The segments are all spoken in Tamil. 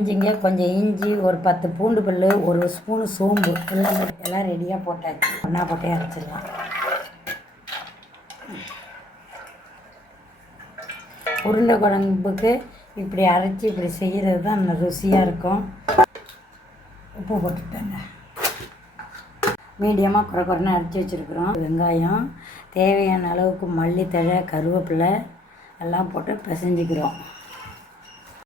கஞ்சிங்க கொஞ்சம் இஞ்சி ஒரு 10 பூண்டு பல் ஒரு ஸ்பூனு சோம்பு எல்லாம் ரெடியாக போட்டாச்சு. ஒன்றா போட்டே அரைச்சிடலாம். உருண்டை குழம்புக்கு இப்படி அரைச்சி இப்படி செய்கிறது தான் ருசியாக இருக்கும். உப்பு போட்டுட்டேங்க. மீடியமாக குறைன்னு அரைச்சி வச்சுருக்குறோம். வெங்காயம், தேவையான அளவுக்கு மல்லித்தழை, கருவேப்பிலை எல்லாம் போட்டு பிசைஞ்சிக்கிறோம்.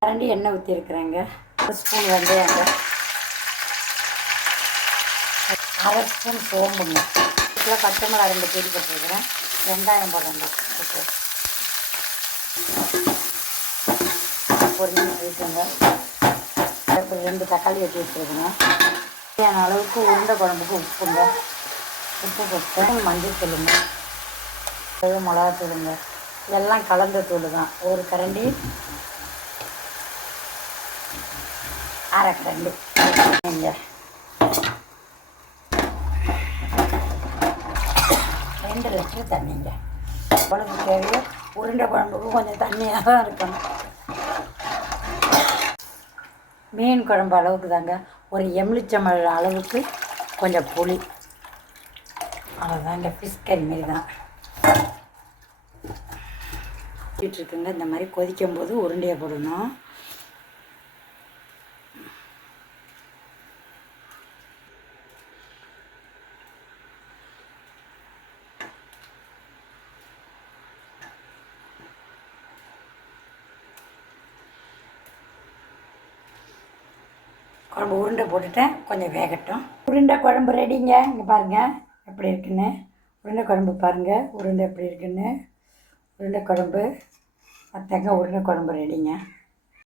கரண்டி எண்ணெய் ஊற்றிருக்குறேங்க. 1 ஸ்பூன் வெந்தயங்க, 1/2 ஸ்பூன் சோம்புங்க, இதில் பச்சை மிளகா 2 பொடி போட்டுருக்குறேன். வெங்காயம் போடுறேங்க. பொரிஞ்சு வச்சுக்கோங்க. 2 தக்காளி வெட்டி வச்சுருக்கணும். தேவையான அளவுக்கு உருண்டை குழம்புக்கு உப்புங்க, உப்பு போட்டு மஞ்சள் தூளுங்க, மிளகாத்தூளுங்க, இதெல்லாம் கலந்த தூள் தான். ஒரு கரண்டி, அரை கரண்டி இங்கே 2 லிட்டர் தண்ணிங்க. குழம்பு தேவையோ உருண்டை குழம்புக்கு கொஞ்சம் தண்ணியாக தான் இருக்கணும். மீன் குழம்பு அளவுக்கு தாங்க. ஒரு எலுமிச்சம்பழம் அளவுக்கு கொஞ்சம் புளி, அவ்வளோதாங்க. ஃபிஷ் கறி மாரி தான் இருக்குங்க. இந்த மாதிரி கொதிக்கும் போது உருண்டையை போடணும். குழம்பு உருண்டை போட்டுட்டேன், கொஞ்சம் வேகட்டும். உருண்டை குழம்பு ரெடிங்க. இங்கே பாருங்கள் எப்படி இருக்குன்னு. உருண்டை குழம்பு பாருங்கள், உருண்டை எப்படி இருக்குன்னு. உருண்டை குழம்பு பார்த்தாங்க. உருண்டை குழம்பு ரெடிங்க.